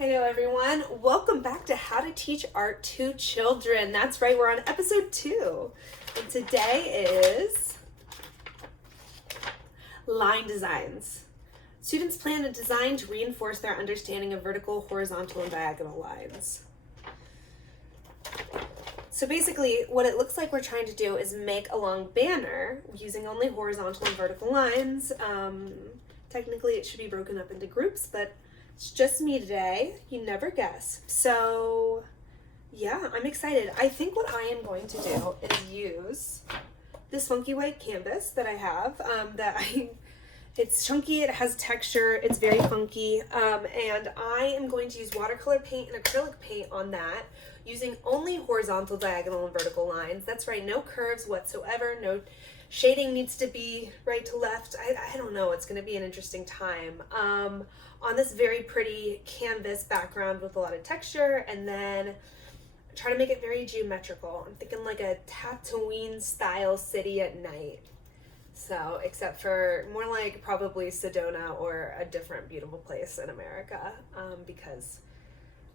Hello everyone, welcome back to How to Teach Art to Children. That's right, we're on episode 2. And today is line designs. Students plan a design to reinforce their understanding of vertical, horizontal, and diagonal lines. So basically, what it looks like we're trying to do is make a long banner using only horizontal and vertical lines. Technically, it should be broken up into groups, but it's just me today. You never guess. So, yeah, I'm excited. I think what I am going to do is use this funky white canvas that I have. It's chunky, it has texture, it's very funky, and I am going to use watercolor paint and acrylic paint on that, using only horizontal, diagonal, and vertical lines. That's right, no curves whatsoever, no shading needs to be right to left. I don't know, it's going to be an interesting time. On this very pretty canvas background with a lot of texture, and then try to make it very geometrical. I'm thinking like a Tatooine style city at night. So, except for more like probably Sedona or a different beautiful place in America, because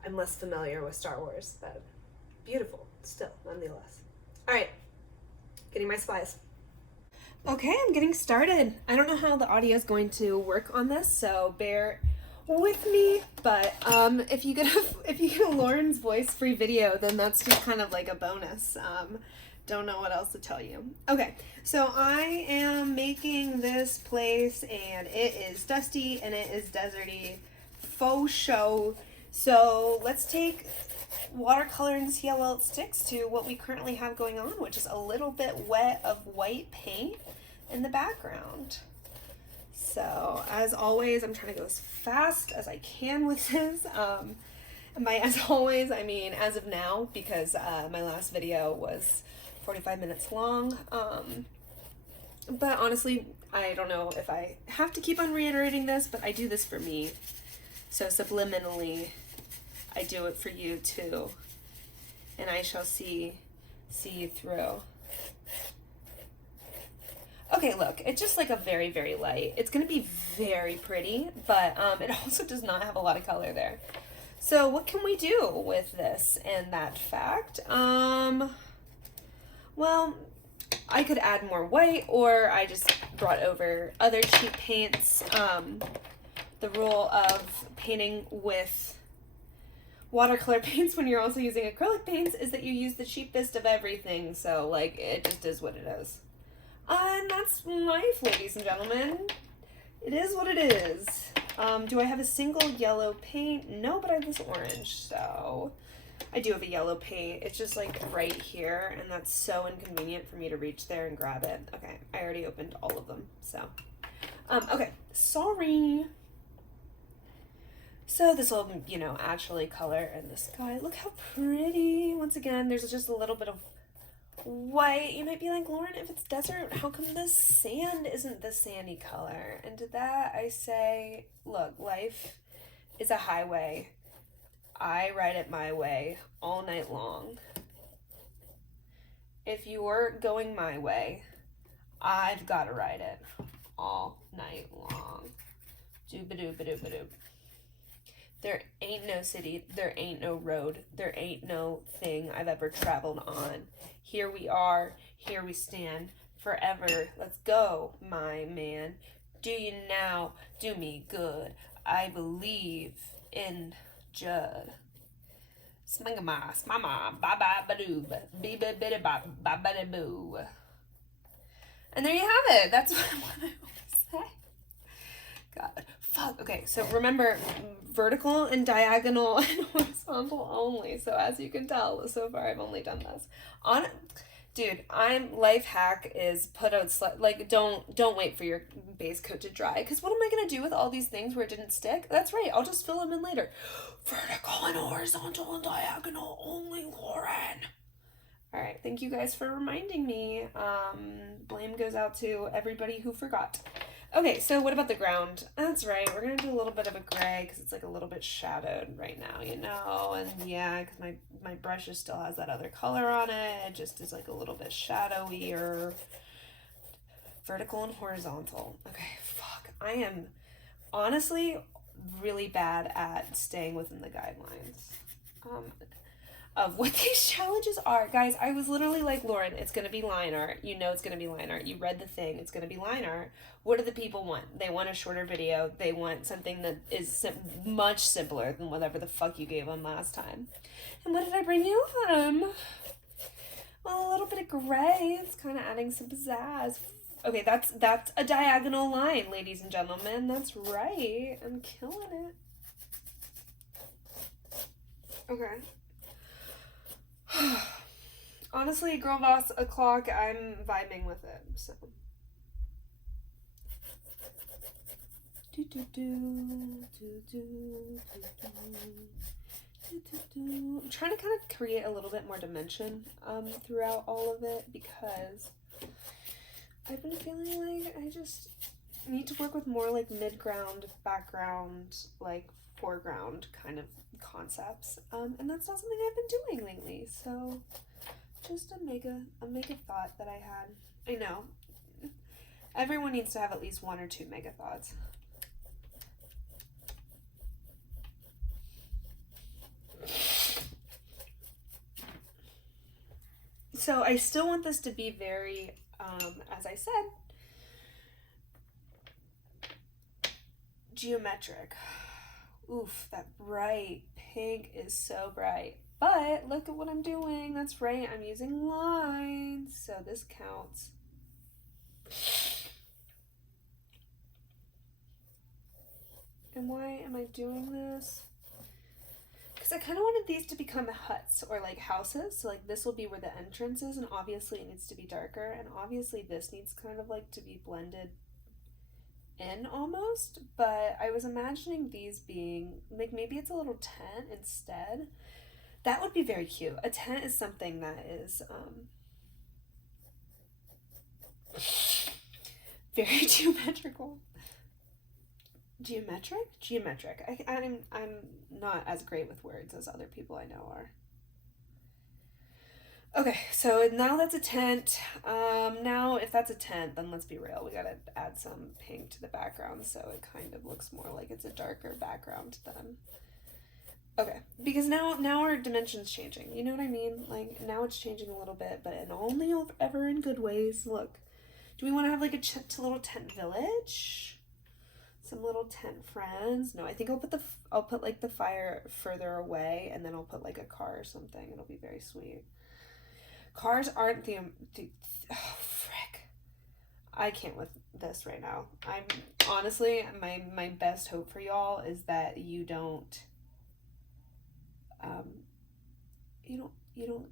I'm less familiar with Star Wars, but beautiful still, nonetheless. All right, getting my supplies. Okay, I'm getting started. I don't know how the audio is going to work on this, so bear with me. But if you get Lauren's voice free video, then that's just kind of like a bonus. Don't know what else to tell you. Okay, so I am making this place, and it is dusty and it is deserty, faux show. So let's take watercolor and see how well it sticks to what we currently have going on, which is a little bit wet of white paint in the background. So as always, I'm trying to go as fast as I can with this. And by as always, I mean as of now, because my last video was 45 minutes long. But honestly, I don't know if I have to keep on reiterating this, but I do this for me. So subliminally, I do it for you too. And I shall see you through. Okay, look, it's just like a very, very light. It's gonna be very pretty, but it also does not have a lot of color there. So what can we do with this and that fact? Well, I could add more white, or I just brought over other cheap paints. The rule of painting with watercolor paints when you're also using acrylic paints is that you use the cheapest of everything, so like it just is what it is. And that's life, ladies and gentlemen. It is what it is. Do I have a single yellow paint? No, but I have this orange, so I do have a yellow paint. It's just like right here, and that's so inconvenient for me to reach there and grab it. Okay, I already opened all of them, so. Okay, sorry. So this will, actually color in the sky. Look how pretty. Once again, there's just a little bit of white. You might be like, Lauren, if it's desert, how come the sand isn't the sandy color? And to that I say, look, life is a highway. I ride it my way all night long. If you're going my way, I've got to ride it all night long. Dooba-dooba-dooba-doob. There ain't no city, there ain't no road, there ain't no thing I've ever traveled on. Here we are, here we stand, forever. Let's go, my man. Do you now do me good? I believe in Judd. Smingama, smama, ba ba ba doo, be ba biddy ba ba ba boo. And there you have it. That's what I want to say. God, fuck. Okay, so remember, vertical and diagonal and horizontal only. So as you can tell, so far I've only done this. Dude, life hack is put out don't wait for your base coat to dry, because what am I gonna do with all these things where it didn't stick? That's right, I'll just fill them in later. Vertical and horizontal and diagonal only, Lauren. All right, thank you guys for reminding me. Blame goes out to everybody who forgot. Okay, so what about the ground? That's right, we're gonna do a little bit of a gray because it's like a little bit shadowed right now, and yeah, because my brush still has that other color on it. It just is like a little bit shadowy or vertical and horizontal. Okay, fuck, I am honestly really bad at staying within the guidelines of what these challenges are. Guys, I was literally like, Lauren, it's going to be line art. You know it's going to be line art. You read the thing. It's going to be line art. What do the people want? They want a shorter video. They want something that is much simpler than whatever the fuck you gave them last time. And what did I bring you? Well, a little bit of gray. It's kind of adding some pizzazz. Okay, that's a diagonal line, ladies and gentlemen. That's right. I'm killing it. Okay. Honestly, Girl Boss o'clock, I'm vibing with it, so. I'm trying to kind of create a little bit more dimension throughout all of it, because I've been feeling like I just need to work with more like mid-ground, background, like foreground kind of concepts, and that's not something I've been doing lately. So just a mega thought that I had. I know everyone needs to have at least one or two mega thoughts. So I still want this to be very, as I said, geometric. Oof, that bright pink is so bright. But look at what I'm doing. That's right, I'm using lines, so this counts. And why am I doing this? Because I kind of wanted these to become huts or like houses. So like this will be where the entrance is, and obviously it needs to be darker, and obviously this needs kind of like to be blended in almost. But I was imagining these being like, maybe it's a little tent instead. That would be very cute. A tent is something that is very geometrical. Geometric. I'm not as great with words as other people I know are. Okay, so now that's a tent. Now if that's a tent, then let's be real. We gotta add some pink to the background so it kind of looks more like it's a darker background then. Okay, because now our dimension's changing. You know what I mean? Like now it's changing a little bit, but only ever in good ways. Look, do we want to have like a little tent village? Some little tent friends? No, I think I'll put like the fire further away, and then I'll put like a car or something. It'll be very sweet. Cars aren't the oh frick. I can't with this right now. I'm honestly, my best hope for y'all is that you don't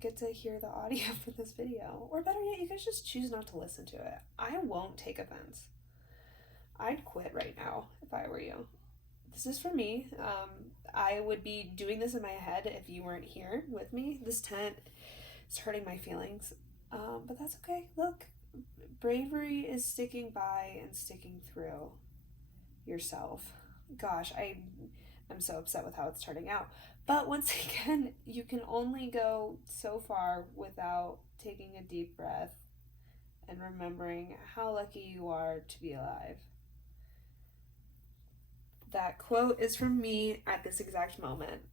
get to hear the audio for this video, or better yet, you guys just choose not to listen to it. I won't take offense. I'd quit right now if I were you. This is for me. I would be doing this in my head if you weren't here with me. This tent is hurting my feelings, but that's okay. Look, bravery is sticking by and sticking through yourself. Gosh, I'm so upset with how it's turning out. But once again, you can only go so far without taking a deep breath and remembering how lucky you are to be alive. That quote is from me at this exact moment.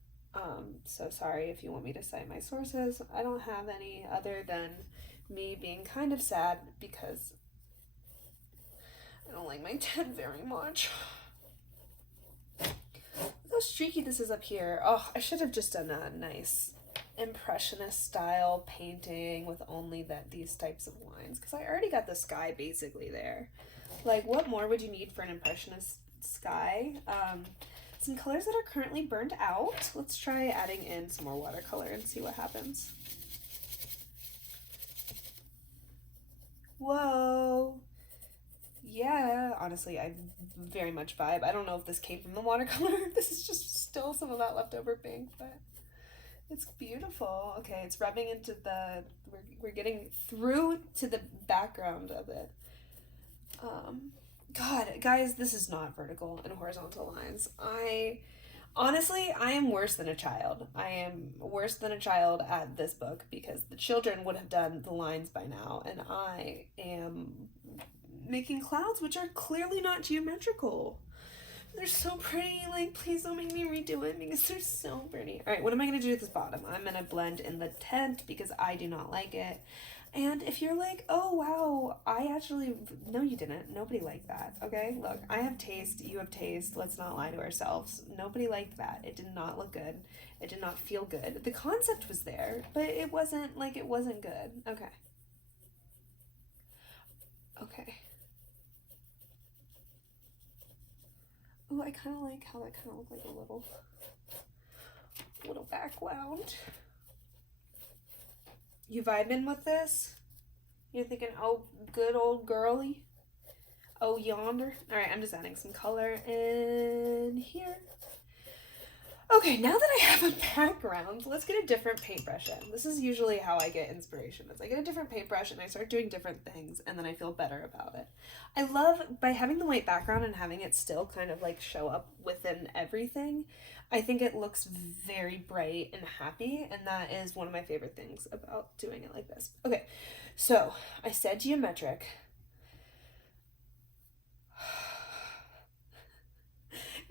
So sorry if you want me to cite my sources. I don't have any other than me being kind of sad because I don't like my tent very much. Look how streaky this is up here. Oh, I should have just done a nice impressionist style painting with only these types of lines, because I already got the sky basically there. Like, what more would you need for an impressionist sky? Some colors that are currently burned out. Let's try adding in some more watercolor and see what happens. Whoa. Yeah, honestly, I very much vibe. I don't know if this came from the watercolor. This is just still some of that leftover pink, but it's beautiful. Okay, it's rubbing into we're getting through to the background of it. God, guys, this is not vertical and horizontal lines. Honestly, I am worse than a child. I am worse than a child at this book, because the children would have done the lines by now, and I am making clouds which are clearly not geometrical. They're so pretty. Like, please don't make me redo it because they're so pretty. All right, what am I going to do with this bottom? I'm going to blend in the tent because I do not like it. And if you're like, oh, wow, I actually, no, you didn't. Nobody liked that, okay? Look, I have taste. You have taste. Let's not lie to ourselves. Nobody liked that. It did not look good. It did not feel good. The concept was there, but it wasn't good. Okay. Okay. Ooh, I kind of like how that kind of looked like a little background. You vibing with this? You're thinking, oh, good old girly? Oh, yonder? Alright, I'm just adding some color in here. Okay, now that I have a background, let's get a different paintbrush in. This is usually how I get inspiration. Is I get a different paintbrush and I start doing different things and then I feel better about it. I love, by having the white background and having it still kind of like show up within everything, I think it looks very bright and happy, and that is one of my favorite things about doing it like this. Okay, so I said geometric.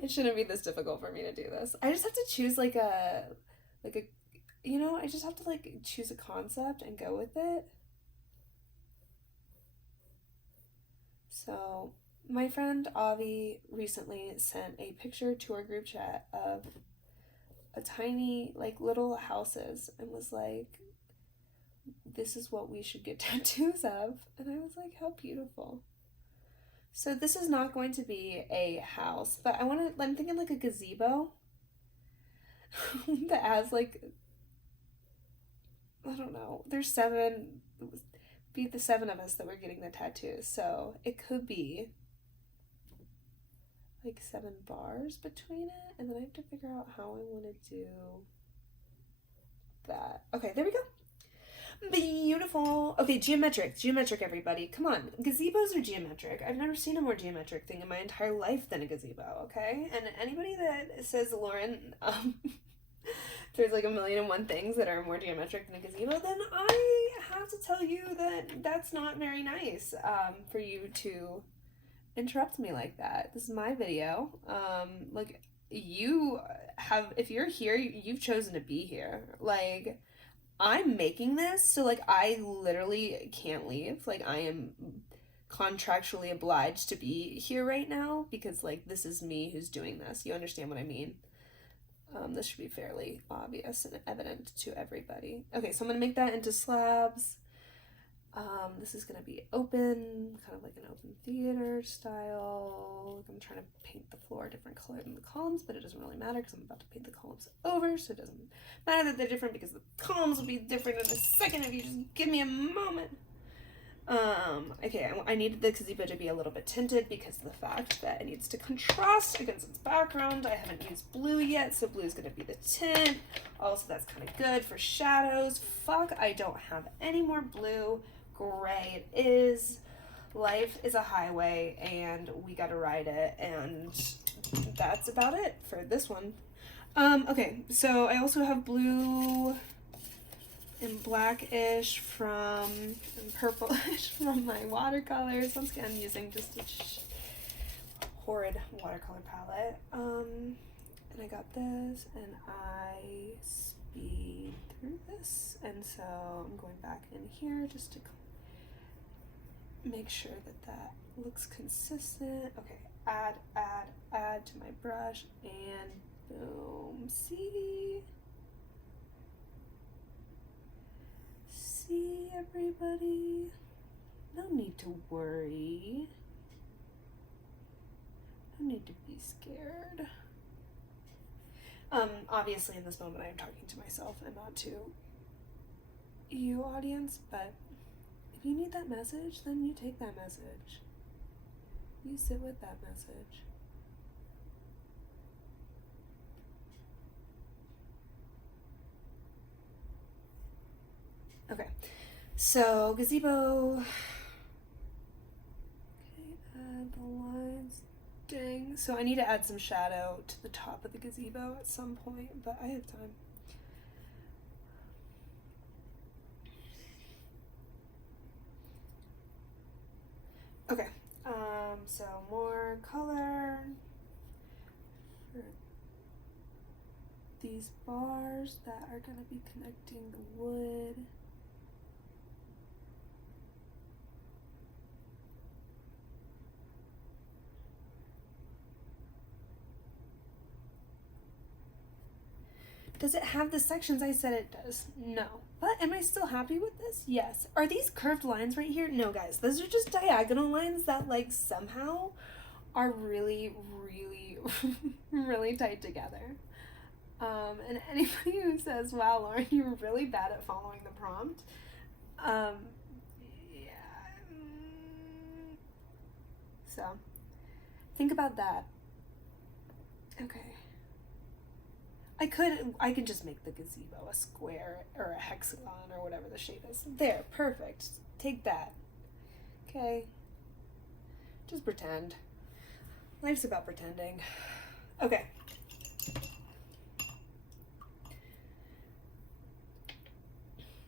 It shouldn't be this difficult for me to do this. I just have to choose like a, I just have to like choose a concept and go with it. So my friend Avi recently sent a picture to our group chat of a tiny like little houses and was like, this is what we should get tattoos of. And I was like, how beautiful. So this is not going to be a house, but I'm thinking like a gazebo that has like, I don't know, there's be the 7 of us that were getting the tattoos. So it could be like 7 bars between it, and then I have to figure out how I want to do that. Okay, there we go. Beautiful. Okay, geometric, everybody. Come on. Gazebos are geometric. I've never seen a more geometric thing in my entire life than a gazebo, okay? And anybody that says, Lauren, there's like 1,000,001 things that are more geometric than a gazebo, then I have to tell you that that's not very nice for you to interrupt me like that. This is my video. Like, if you're here, you've chosen to be here. Like, I'm making this, so like I literally can't leave. Like I am contractually obliged to be here right now because like this is me who's doing this. You understand what I mean? This should be fairly obvious and evident to everybody. Okay, so I'm gonna make that into slabs. This is gonna be open, kind of like an open theater style. I'm trying to paint the floor a different color than the columns, but it doesn't really matter because I'm about to paint the columns over, so it doesn't matter that they're different because the columns will be different in a second if you just give me a moment. Okay, I need the gazebo to be a little bit tinted because of the fact that it needs to contrast against its background. I haven't used blue yet, so blue is going to be the tint. Also, that's kind of good for shadows. Fuck, I don't have any more blue. Gray it is. Life is a highway, and we gotta ride it, and that's about it for this one. Okay, so I also have blue and blackish and purplish from my watercolors. Once again, I'm using just a horrid watercolor palette. And I got this, and I speed through this, and so I'm going back in here just to make sure that looks consistent. Okay, add to my brush, and boom. See everybody? No need to worry. No need to be scared. Obviously in this moment I am talking to myself and not to you, audience, but if you need that message, then you take that message. You sit with that message. Okay, so gazebo. Okay, add the lines. Dang. So I need to add some shadow to the top of the gazebo at some point, but I have time. Okay, so more color. these bars that are going to be connecting the wood. Does it have the sections I said it does? No. But am I still happy with this? Yes. Are these curved lines right here? No, guys. Those are just diagonal lines that, like, somehow are really, really, really tight together. And anybody who says, wow, Lauren, you were really bad at following the prompt, yeah. So, think about that. Okay. I could just make the gazebo a square or a hexagon or whatever the shape is. There, perfect. Take that. Okay. Just pretend. Life's about pretending. Okay.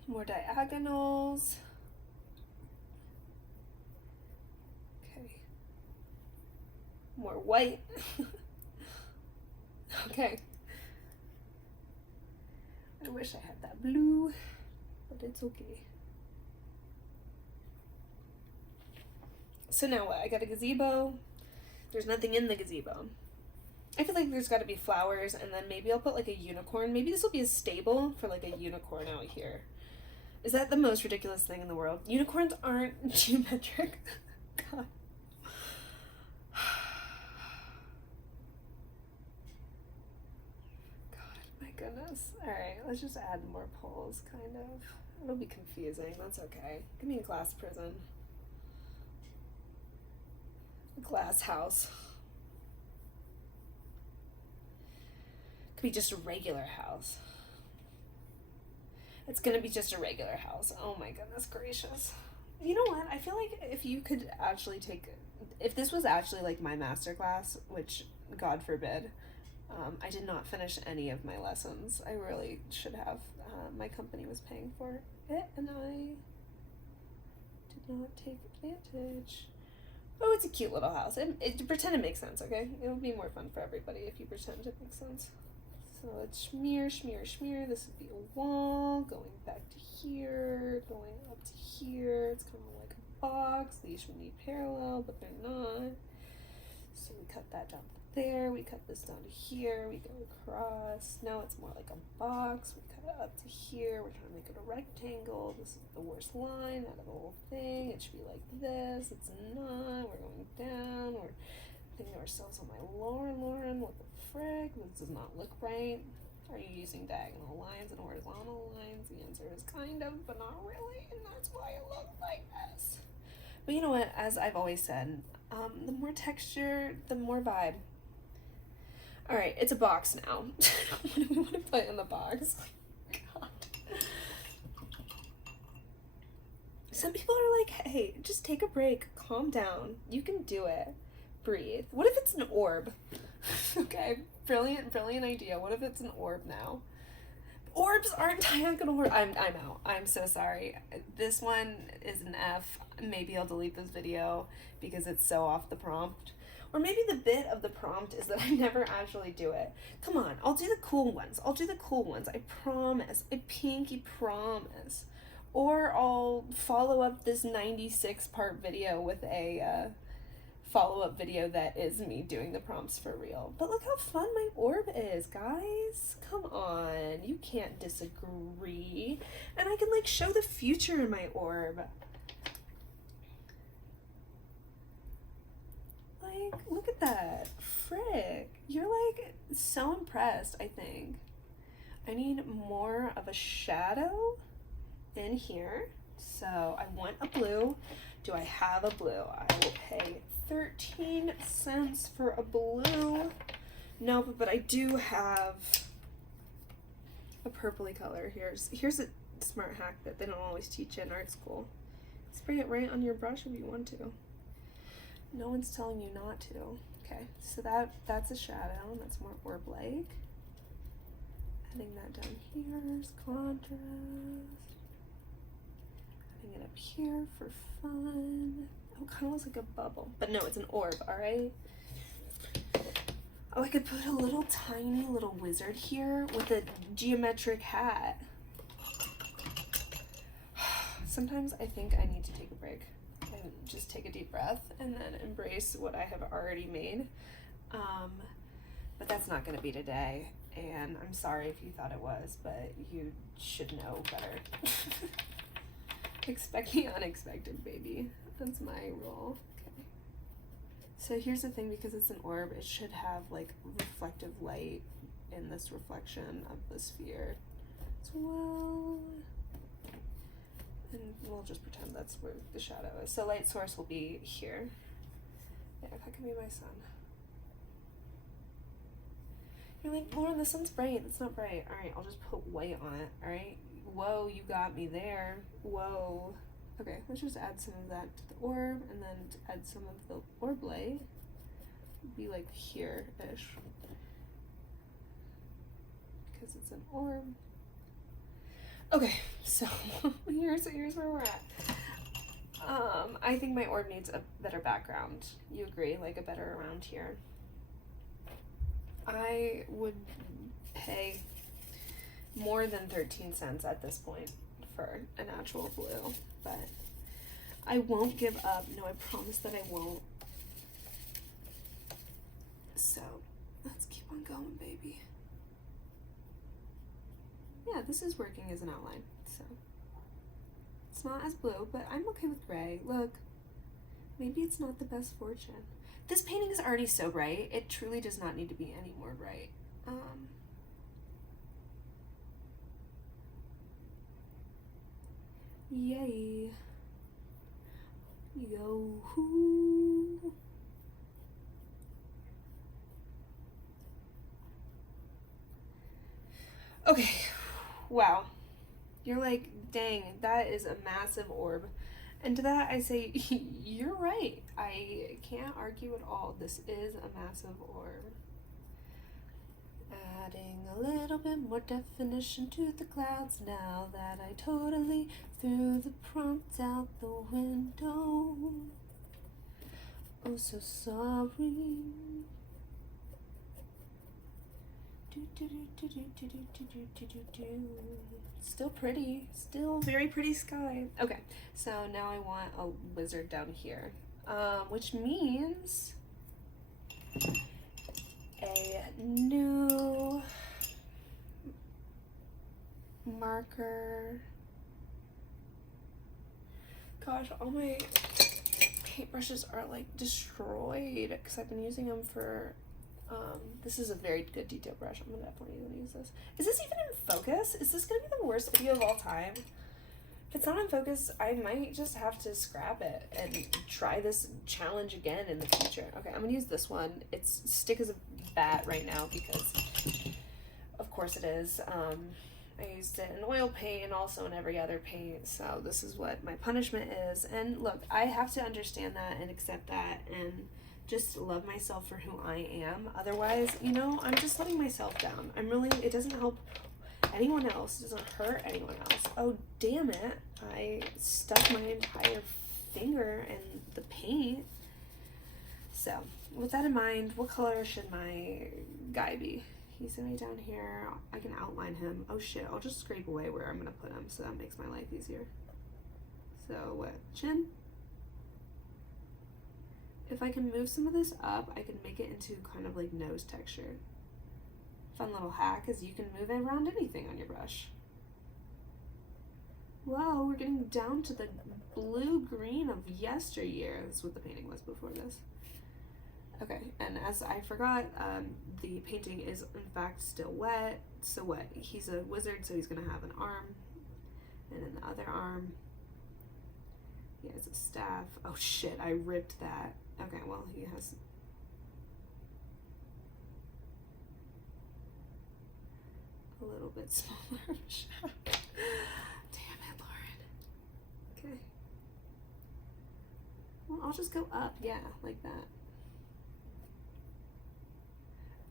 More diagonals. Okay. More white. Okay. I wish I had that blue, but it's okay. So now what? I got a gazebo. There's nothing in the gazebo. I feel like there's got to be flowers, and then maybe I'll put like a unicorn. Maybe this will be a stable for like a unicorn out here. Is that the most ridiculous thing in the world? Unicorns aren't geometric. God. Goodness. Alright, let's just add more poles, kind of. It'll be confusing. That's okay. Give me a glass prison. A glass house. Could be just a regular house. It's gonna be just a regular house. Oh my goodness gracious. You know what? I feel like if you could actually if this was actually like my masterclass, which God forbid, I did not finish any of my lessons. I really should have. My company was paying for it, and I did not take advantage. Oh, it's a cute little house. Pretend it makes sense, okay? It would be more fun for everybody if you pretend it makes sense. So let's smear, smear, smear. This would be a wall going back to here, going up to here. It's kind of like a box. These should be parallel, but they're not. So we cut that down there, we cut this down to here, we go across. Now it's more like a box. We cut it up to here. We're trying to make it a rectangle. This is the worst line out of the whole thing. It should be like this. It's not. We're going down. We're thinking to ourselves, oh my Lord, Lauren, what the frick? This does not look right. Are you using diagonal lines and horizontal lines? The answer is kind of, but not really, and that's why it looks like this. But you know what? As I've always said, the more texture, the more vibe. All right, it's a box now. What do we want to put in the box? God. Some people are like, hey, just take a break, calm down. You can do it. Breathe. What if it's an orb? Okay, brilliant idea. What if it's an orb now? Orbs aren't diagonal. I'm out. I'm so sorry. This one is an F. Maybe I'll delete this video because it's so off the prompt. Or maybe the bit of the prompt is that I never actually do it. Come on, I'll do the cool ones. I promise. I pinky promise. Or I'll follow up this 96-part video with a follow-up video that is me doing the prompts for real. But look how fun my orb is, guys. Come on, you can't disagree. And I can like show the future in my orb. Like, look at that. Frick. You're like so impressed, I think. I need more of a shadow in here. So I want a blue. Do I have a blue? I will pay 13 cents for a blue. Nope, but I do have a purpley color. Here's a smart hack that they don't always teach in art school. Spray it right on your brush if you want to. No one's telling you not to. Okay, so that's a shadow. That's more orb-like. Adding that down here is contrast. Adding it up here for fun. Oh, it kind of looks like a bubble. But no, it's an orb, alright? Oh, I could put a little tiny little wizard here with a geometric hat. Sometimes I think I need to take a break and just take a deep breath and then embrace what I have already made. But that's not going to be today, and I'm sorry if you thought it was, but you should know better. Expect the unexpected, baby. That's my rule. Okay. So here's the thing, because it's an orb, it should have like reflective light in this reflection of the sphere as well. And we'll just pretend that's where the shadow is. So light source will be here. Yeah, that could be my sun. You're like, Lauren, the sun's bright. It's not bright. Alright, I'll just put white on it. Alright? Whoa, you got me there. Whoa. Okay, let's just add some of that to the orb, and then add some of the orb light. Be like here-ish. Because it's an orb. Okay, so here's where we're at. I think my orb needs a better background. You agree? Like a better around here. I would pay more than 13 cents at this point for an actual blue, but I won't give up. No, I promise that I won't. So let's keep on going, baby. Yeah, this is working as an outline, so it's not as blue, but I'm okay with gray. Look, maybe it's not the best fortune. This painting is already so bright, it truly does not need to be any more bright. Yay. Yo-hoo. Okay, wow. You're like, dang, that is a massive orb. And to that I say, you're right. I can't argue at all. This is a massive orb. Adding a little bit more definition to the clouds now that I totally threw the prompt out the window. Oh, so sorry. Still pretty. Still very pretty sky. Okay, so now I want a wizard down here, which means a new marker. Gosh, all my paintbrushes are like destroyed because I've been using them for this is a very good detail brush. I'm definitely gonna use this. Is this even in focus? Is this gonna be the worst video of all time? If it's not in focus, I might just have to scrap it and try this challenge again in the future. Okay, I'm gonna use this one. It's stick as a bat right now because of course it is. I used it in oil paint and also in every other paint, so this is what my punishment is. And look, I have to understand that and accept that and just love myself for who I am. Otherwise, you know, I'm just letting myself down. It doesn't help anyone else. It doesn't hurt anyone else. Oh, damn it. I stuck my entire finger in the paint. So, with that in mind, what color should my guy be? He's gonna be down here. I can outline him. Oh shit, I'll just scrape away where I'm gonna put him so that makes my life easier. So, what? Chin? If I can move some of this up, I can make it into kind of like nose texture. Fun little hack is you can move it around anything on your brush. Whoa, we're getting down to the blue-green of yesteryear. That's what the painting was before this. Okay, and as I forgot, the painting is in fact still wet. So what? He's a wizard, so he's gonna have an arm. And then the other arm, he has a staff. Oh shit, I ripped that. Okay, well, he has a little bit smaller of a shadow. Damn it, Lauren. Okay. Well, I'll just go up, yeah, like that.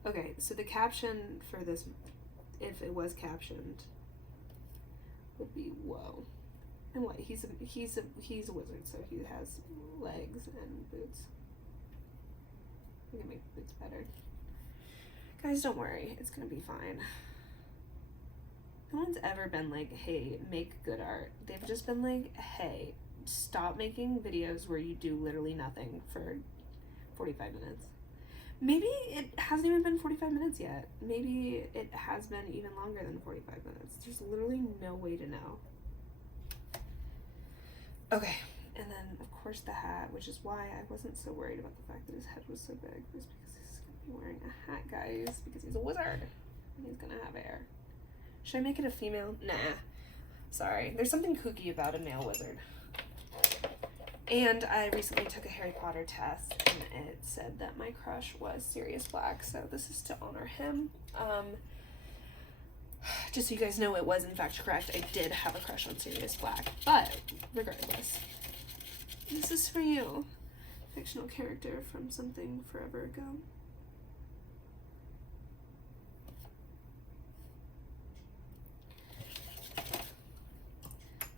Okay, so the caption for this, if it was captioned, would be whoa. And what? He's a wizard, so he has legs and boots. We can make boots better. Guys, don't worry. It's gonna be fine. No one's ever been like, hey, make good art. They've just been like, hey, stop making videos where you do literally nothing for 45 minutes. Maybe it hasn't even been 45 minutes yet. Maybe it has been even longer than 45 minutes. There's literally no way to know. Okay, and then of course the hat, which is why I wasn't so worried about the fact that his head was so big, was because he's gonna be wearing a hat, guys, because he's a wizard and he's gonna have hair. Should I make it a female? Nah. Sorry. There's something kooky about a male wizard. And I recently took a Harry Potter test, and it said that my crush was Sirius Black, so this is to honor him. Just so you guys know, it was in fact correct. I did have a crush on Sirius Black, but regardless, this is for you. Fictional character from something forever ago.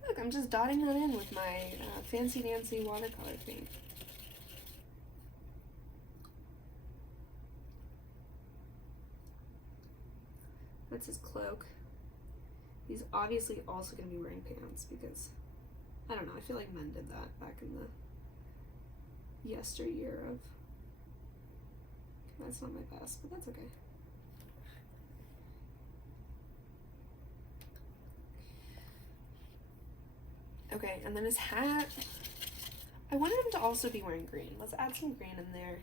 Look, I'm just dotting that in with my Fancy Nancy watercolor paint. That's his cloak. He's obviously also going to be wearing pants because, I don't know, I feel like men did that back in the yesteryear of, that's not my best, but that's okay. Okay, and then his hat, I wanted him to also be wearing green. Let's add some green in there.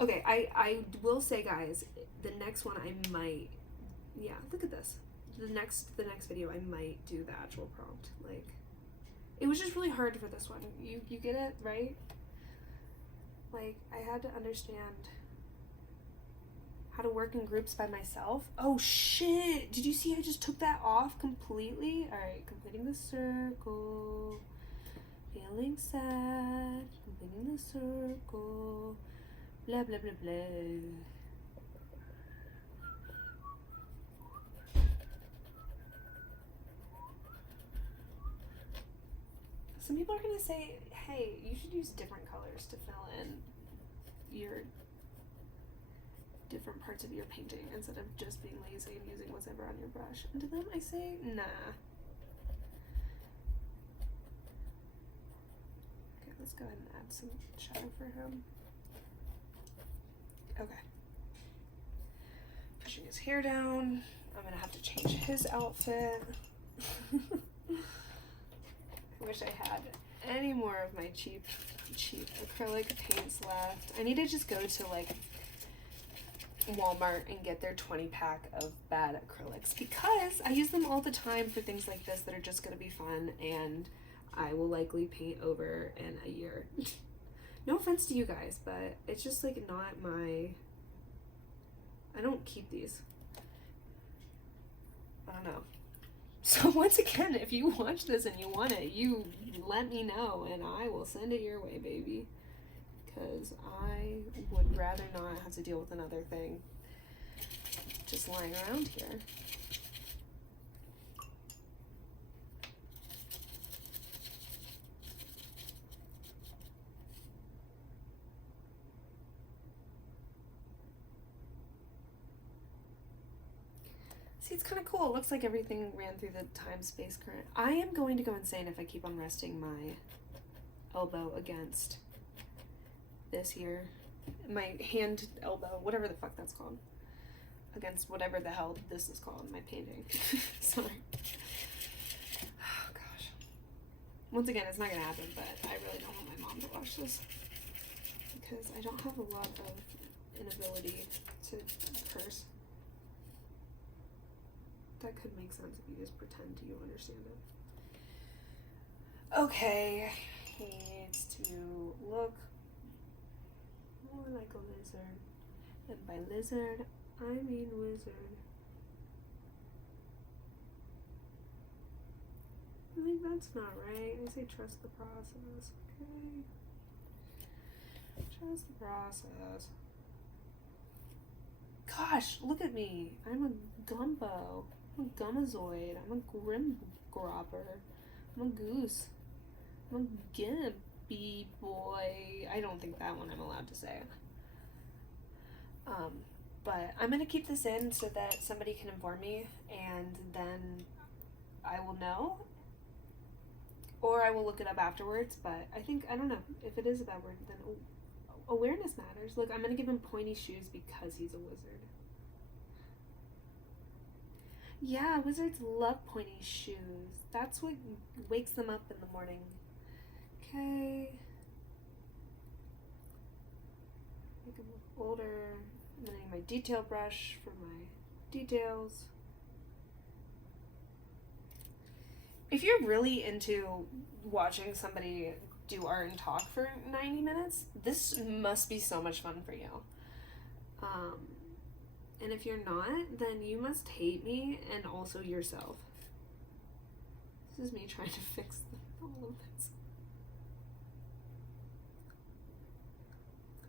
Okay, I will say, guys, the next one I might, yeah, look at this. The next video I might do the actual prompt. Like, it was just really hard for this one. You get it, right? Like, I had to understand how to work in groups by myself. Oh shit! Did you see I just took that off completely? Alright, completing the circle. Feeling sad. Completing the circle. Blah blah blah blah. Some people are gonna say, hey, you should use different colors to fill in your different parts of your painting instead of just being lazy and using what's ever on your brush. And to them I say, nah. Okay, let's go ahead and add some shadow for him. Okay. Pushing his hair down. I'm gonna have to change his outfit. I wish I had any more of my cheap acrylic paints left. I need to just go to like Walmart and get their 20-pack of bad acrylics because I use them all the time for things like this that are just gonna be fun and I will likely paint over in a year. No offense to you guys, but it's just like not my, I don't keep these. I don't know. So once again, if you watch this and you want it, you let me know and I will send it your way, baby. Because I would rather not have to deal with another thing just lying around here. See, it's kind of cool. It looks like everything ran through the time-space current. I am going to go insane if I keep on resting my elbow against this here, my hand elbow, whatever the fuck that's called, against whatever the hell this is called, my painting. Sorry. Oh gosh. Once again, it's not gonna happen, but I really don't want my mom to watch this because I don't have a lot of inability to curse. That could make sense if you just pretend you understand it. Okay, he needs to look more like a lizard. And by lizard, I mean wizard. I think that's not right. I say trust the process, okay? Trust the process. Gosh, look at me. I'm a gumbo. I'm a gummazoid. I'm a grim gropper. I'm a goose. I'm a gimp. B-boy. I don't think that one I'm allowed to say. But I'm going to keep this in so that somebody can inform me, and then I will know. Or I will look it up afterwards, but I don't know. If it is a bad word, then awareness matters. Look, I'm going to give him pointy shoes because he's a wizard. Yeah, wizards love pointy shoes. That's what wakes them up in the morning. Okay. Make him look older. I'm going to need my detail brush for my details. If you're really into watching somebody do art and talk for 90 minutes, this must be so much fun for you. And if you're not, then you must hate me and also yourself. This is me trying to fix all of this.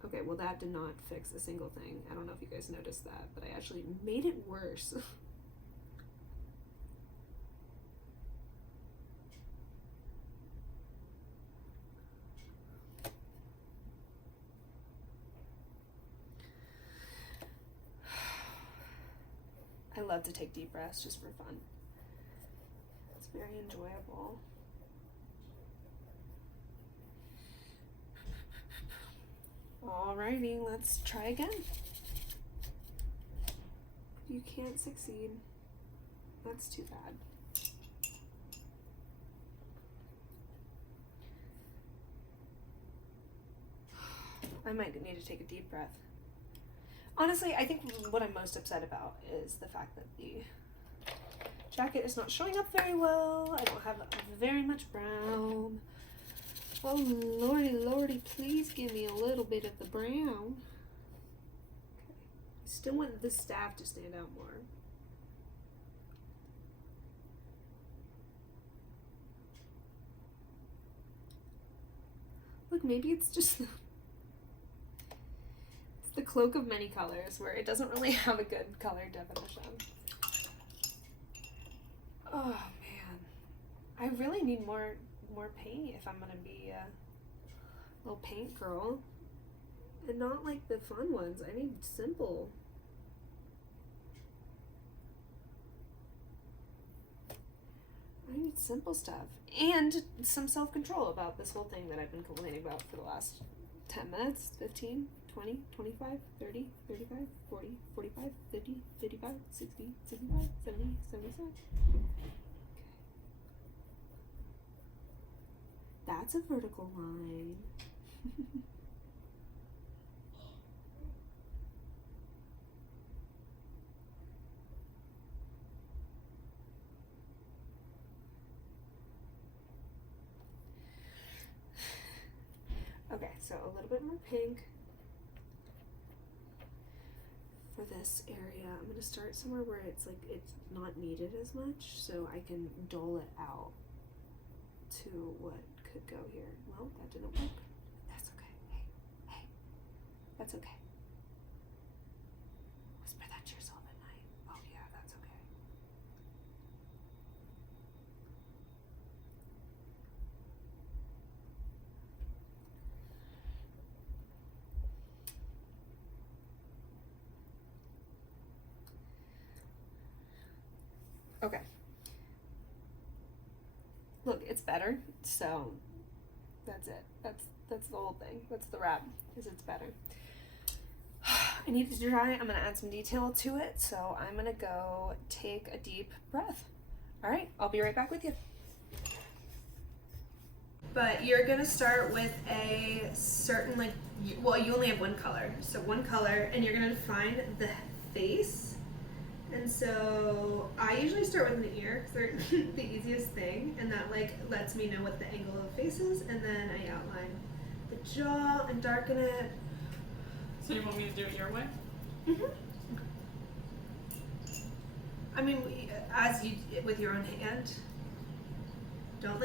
Okay, well that did not fix a single thing. I don't know if you guys noticed that, but I actually made it worse. I love to take deep breaths just for fun. It's very enjoyable. Alrighty, let's try again. If you can't succeed, that's too bad. I might need to take a deep breath. Honestly, I think what I'm most upset about is the fact that the jacket is not showing up very well. I don't have very much brown. Oh, lordy, lordy, please give me a little bit of the brown. Okay. Still want the staff to stand out more. Look, maybe it's just the cloak of many colors, where it doesn't really have a good color definition. Oh man, I really need more paint if I'm gonna be a little paint girl, and not like the fun ones. I need simple. I need simple stuff and some self-control about this whole thing that I've been complaining about for the last 10 minutes, 15, 20, 25, 30, 35, 40, 45, 50, 55, 60, 65, 70, 77. Okay. That's a vertical line. Okay, so a little bit more pink for this area. I'm going to start somewhere where it's like it's not needed as much, so I can dull it out to what could go here. Well, that didn't work. That's okay. Hey, that's okay. Whisper that to yourself at night. Oh yeah, that's okay. Okay. Look, it's better, so that's it. That's the whole thing. That's the wrap, is it's better. I need it to dry. I'm gonna add some detail to it, so I'm gonna go take a deep breath. All right, I'll be right back with you. But you're gonna start with a certain, you only have one color. So one color, and you're gonna define the face. And so I usually start with an ear because they're the easiest thing, and that lets me know what the angle of the face is, and then I outline the jaw and darken it. So you want me to do it your way? Mm-hmm. I mean, as you with your own hand. Don't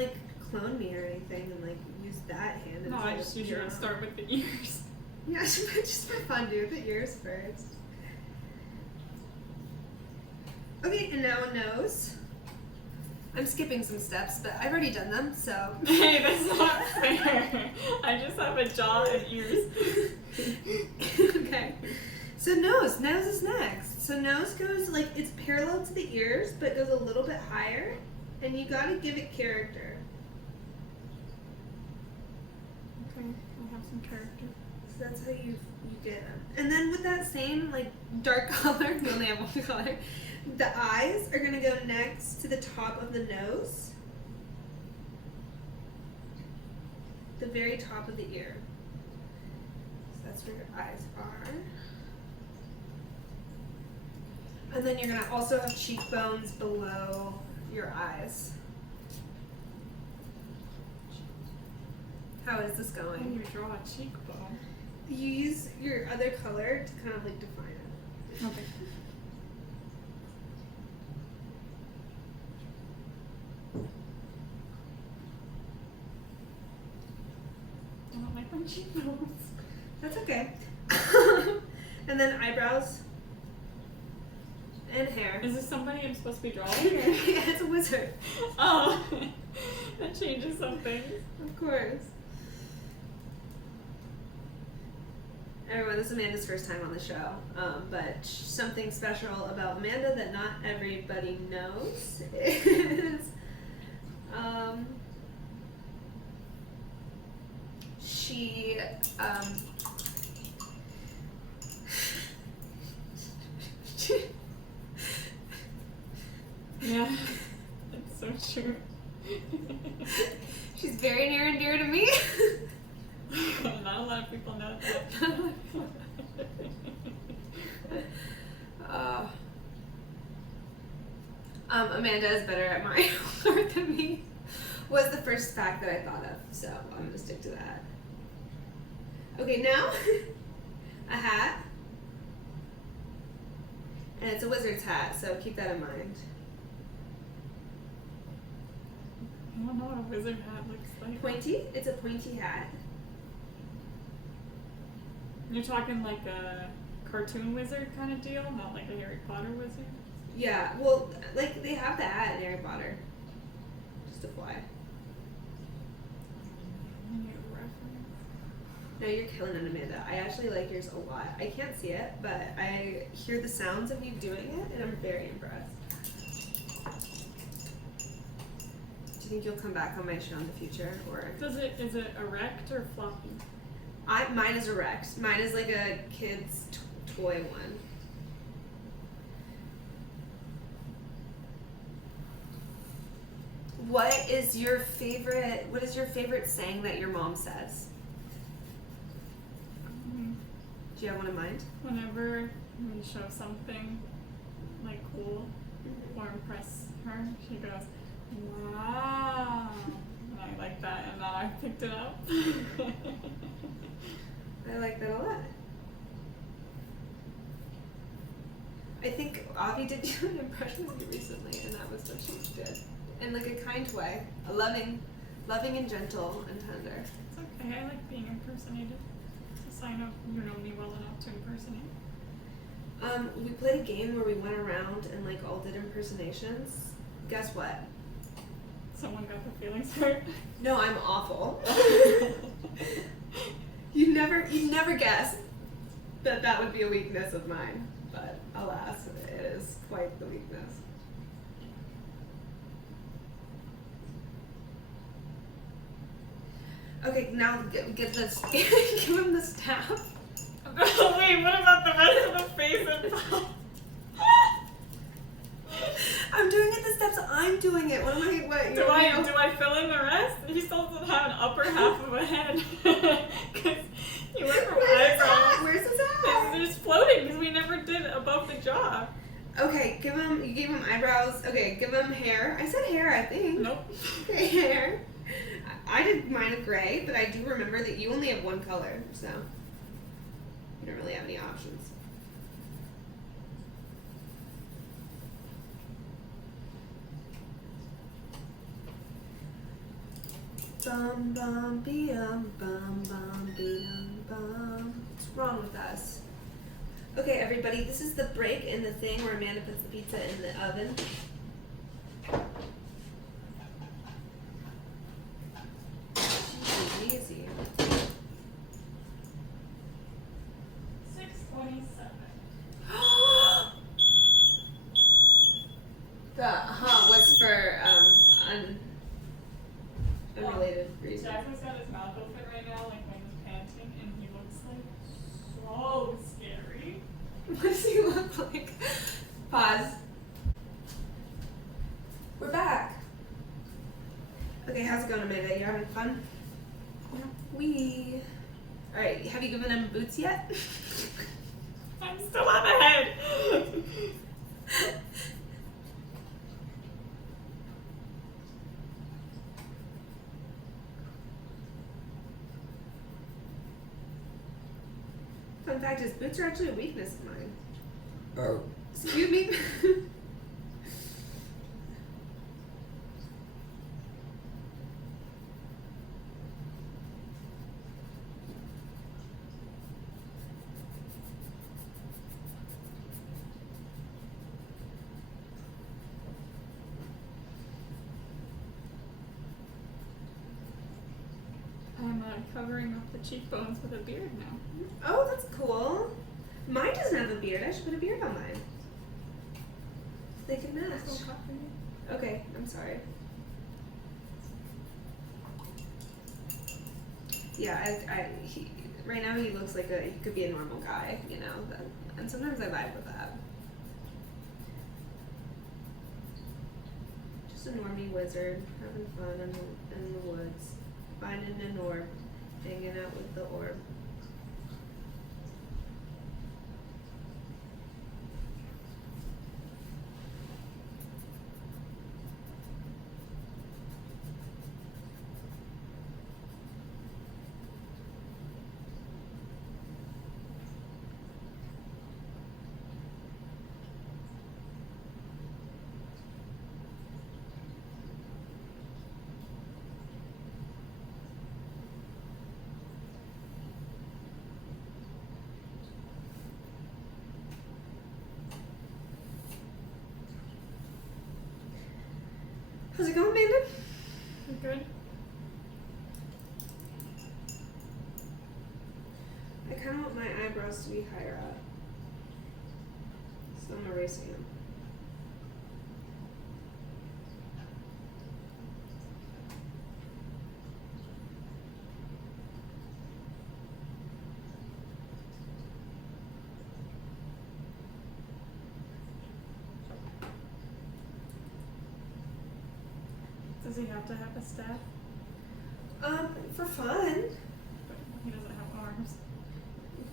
clone me or anything and use that hand. No, I just usually start with the ears. Yeah, just for fun, do the ears first. Okay, and now a nose. I'm skipping some steps, but I've already done them, so. Hey, that's not fair. I just have a jaw and ears. Okay. So nose. Nose is next. So nose goes, like, it's parallel to the ears, but goes a little bit higher. And you gotta give it character. Okay, I have some character. So that's how you get them. And then with that same, like, dark color, you only have one color, the eyes are gonna go next to the top of the nose. The very top of the ear. So that's where your eyes are. And then you're gonna also have cheekbones below your eyes. How is this When going? you draw a cheekbone. You use your other color to kind of like define it. Okay. I don't like my cheekbones. That's okay. And then eyebrows and hair. Is this somebody I'm supposed to be drawing? Yeah, it's a wizard. Oh, that changes something. Of course. Everyone, this is Amanda's first time on the show, but something special about Amanda that not everybody knows is she Yeah, that's so true. she's very near and dear to me. Not a lot of people know that. Amanda is better at Mario Kart than me. Was the first fact that I thought of, so I'm gonna stick to that. Okay, now a hat, and it's a wizard's hat, so keep that in mind. I don't know what a wizard hat looks like. Pointy. It's a pointy hat. You're talking like a cartoon wizard kind of deal, not like a Harry Potter wizard? Yeah. Well, like they have the hat in Harry Potter. Just a fly. No, you're killing it, Amanda. I actually like yours a lot. I can't see it, but I hear the sounds of you doing it, and I'm very impressed. Do you think you'll come back on my show in the future, or? Is it erect or floppy? Mine is erect. Mine is like a kid's toy one. What is your favorite saying that your mom says? Do you have one in mind? Whenever we show something like cool or impress her, she goes, "Wow," and I like that, and now I picked it up. I like that a lot. I think Avi did do an impression of you recently, and that was what she did. In like a kind way. A loving and gentle and tender. It's okay, I like being impersonated. It's a sign of you know me well enough to impersonate. We played a game where we went around and like all did impersonations. Guess what? Someone got the feelings hurt. No, I'm awful. You'd never guess that would be a weakness of mine, but alas, it is quite the weakness. Okay, now give him the staff. Wait, what about the rest of the face and mouth? I'm doing it the steps I'm doing it. What? Do I fill in the rest? He still doesn't have an upper half of a head. Because you went from eyebrows. Where's his hat? It's just floating because we never did above the jaw. Okay, you gave him eyebrows. Okay, give him hair. I said hair, I think. Nope. Okay, hair. I did mine a gray, but I do remember that you only have one color, so you don't really have any options. Bum bum be-dum bum bum be-dum bum. What's wrong with us? Okay, everybody, this is the break in the thing where Amanda puts the pizza in the oven. does he look like? Pause. We're back. Okay, how's it going, Amanda? You having fun? Yeah. Wee. Alright, have you given him boots yet? I'm still on the head. Fun fact is, boots are actually a weakness of mine. Oh, Excuse me? I'm covering up the cheekbones with a beard now. Oh, that's cool. Mine doesn't have a beard. I should put a beard on mine. They can match. So coffee. Okay, I'm sorry. Yeah, right now he looks like he could be a normal guy, you know, and sometimes I vibe with that. Just a normie wizard, having fun in the woods, finding an orb, hanging out with the orb. How's it going, Amanda? You good? I kind of want my eyebrows to be higher up, so I'm erasing them. Does he have to have a staff? For fun. But he doesn't have arms.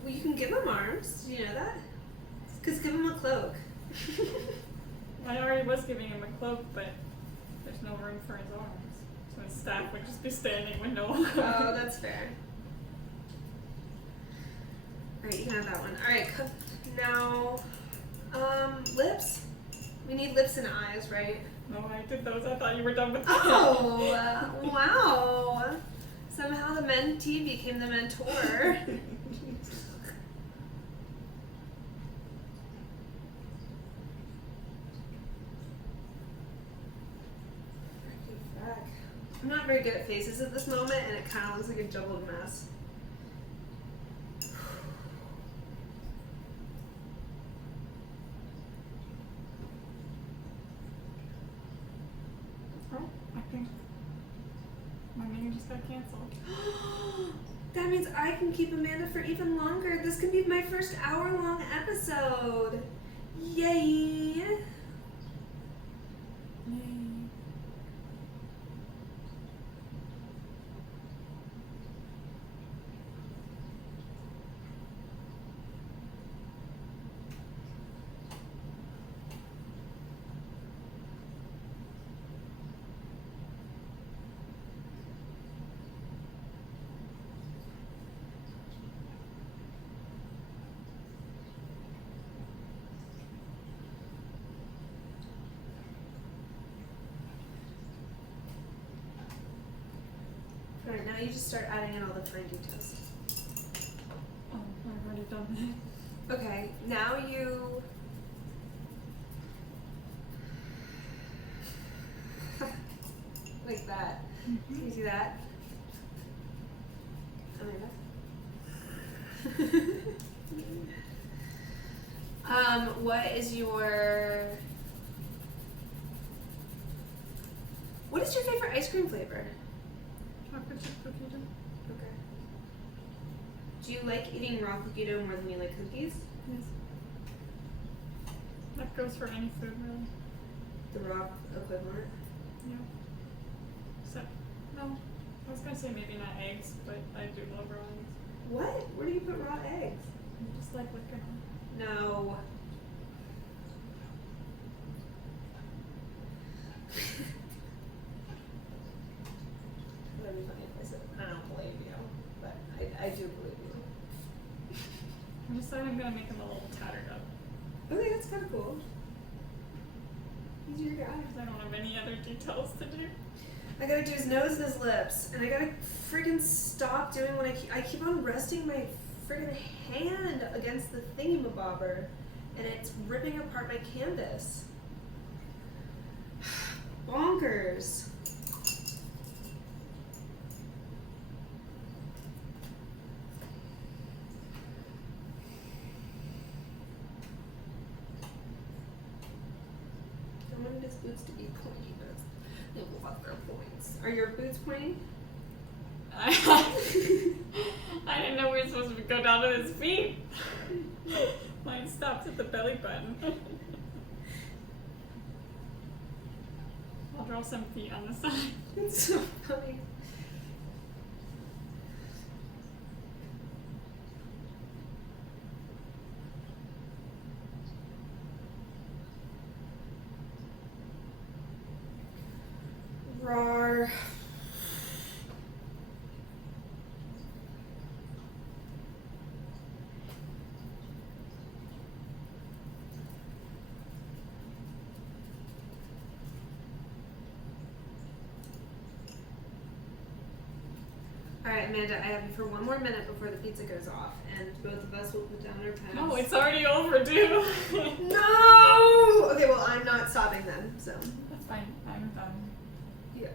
Well, you can give him arms. Do you know that? Cause give him a cloak. I already was giving him a cloak, but there's no room for his arms. So his staff would just be standing with no arms. Oh, that's fair. Alright, you can have that one. Alright, now, lips? We need lips and eyes, right? No, I did those. I thought you were done with them. Oh, wow. Somehow the mentee became the mentor. I'm not very good at faces at this moment, and it kind of looks like a jumbled mess. Oh, I think my meeting just got canceled. That means I can keep Amanda for even longer. This could be my first hour-long episode. Yay! Yay. Alright, now you just start adding in all the fine details. Oh, I've already done that. Okay, now you... like that. Can you see that? Amanda? What is your... What is your favorite ice cream flavor? Chocolate chip cookie dough. Okay. Do you like eating raw cookie dough more than you like cookies? Yes. That goes for any food, really. The raw equivalent. Yeah. Except, no. I was gonna say maybe not eggs, but I do love raw eggs. What? Where do you put raw eggs? I just like licking them. No. That'd be funny if I said, I don't believe you, but I do believe you. I decided I'm gonna make them a little tattered up. Okay, that's kind of cool. He's your guy. Because I don't have any other details to do. I gotta do his nose and his lips, and I gotta freaking stop doing what I keep on resting my freaking hand against the thingamabobber, and it's ripping apart my canvas. Bonkers. I wanted his boots to be pointy, but they lost their points. Are your boots pointy? I didn't know we were supposed to go down to his feet. Mine stops at the belly button. I'll draw some feet on the side. It's so funny. Rawr. Alright, Amanda, I have you for one more minute before the pizza goes off, and both of us will put down our pens. No, it's already overdue. No! Okay, well, I'm not stopping then, so. That's fine. I'm done. Yeah.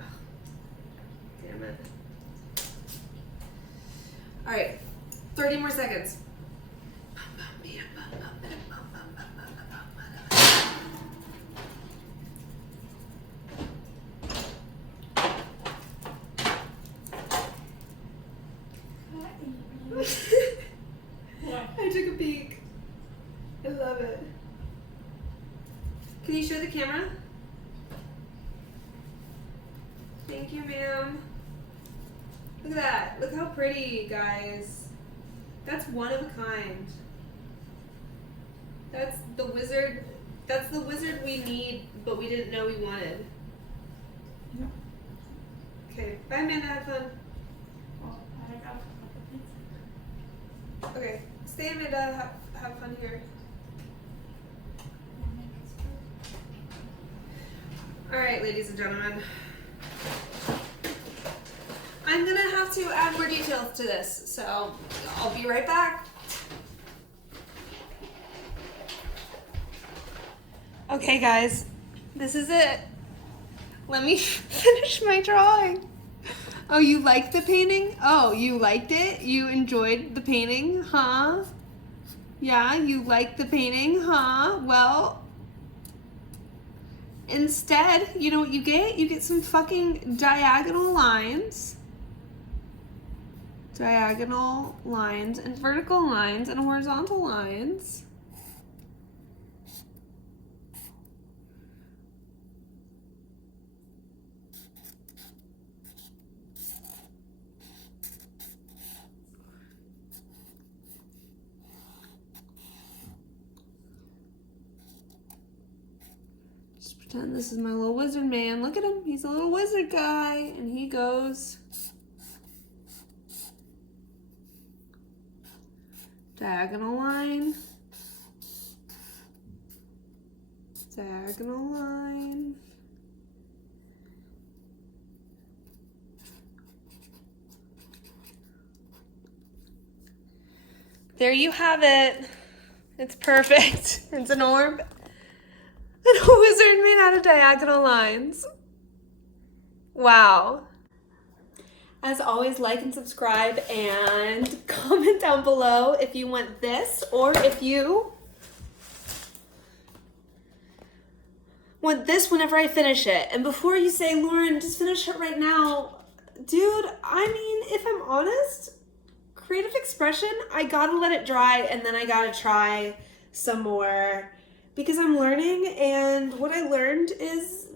Damn it. Alright, 30 more seconds. What? I took a peek. I love it. Can you show the camera? Thank you, ma'am. Look at that. Look how pretty, guys. That's one of a kind. That's the wizard. That's the wizard we need, but we didn't know we wanted. Yep. Okay. Bye, Amanda. Have fun. Well, I got a pizza. Okay. Stay, Amanda. Have fun here. All right, ladies and gentlemen. I'm gonna have to add more details to this, so I'll be right back. Okay, guys, this is it. Let me finish my drawing. Oh, you liked the painting? Oh, you liked it? You enjoyed the painting, huh? Yeah, you liked the painting, huh? Well, instead, you know what you get? You get some fucking diagonal lines. Diagonal lines and vertical lines and horizontal lines. Just pretend this is my little wizard man. Look at him. He's a little wizard guy. And he goes diagonal line, diagonal line, there you have it. It's perfect. It's an orb and a wizard made out of diagonal lines. Wow. As always, like and subscribe and comment down below if you want this or if you want this whenever I finish it. And before you say, Lauren, just finish it right now. Dude, I mean, if I'm honest, creative expression, I gotta let it dry and then I gotta try some more because I'm learning, and what I learned is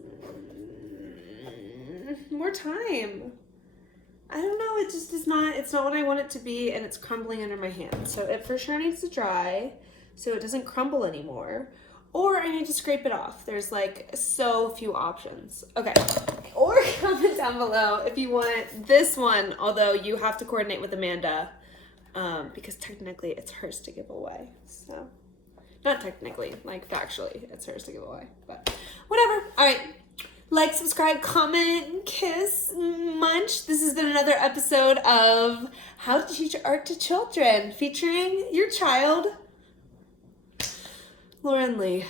more time. I don't know, it just is not, it's not what I want it to be, and it's crumbling under my hand. So it for sure needs to dry so it doesn't crumble anymore. Or I need to scrape it off. There's like so few options. Okay. Or comment down below if you want this one, although you have to coordinate with Amanda because technically it's hers to give away. So, not technically, like factually, it's hers to give away. But whatever. All right. Like, subscribe, comment, kiss, munch. This has been another episode of How to Teach Art to Children featuring your child, Lauren Lee.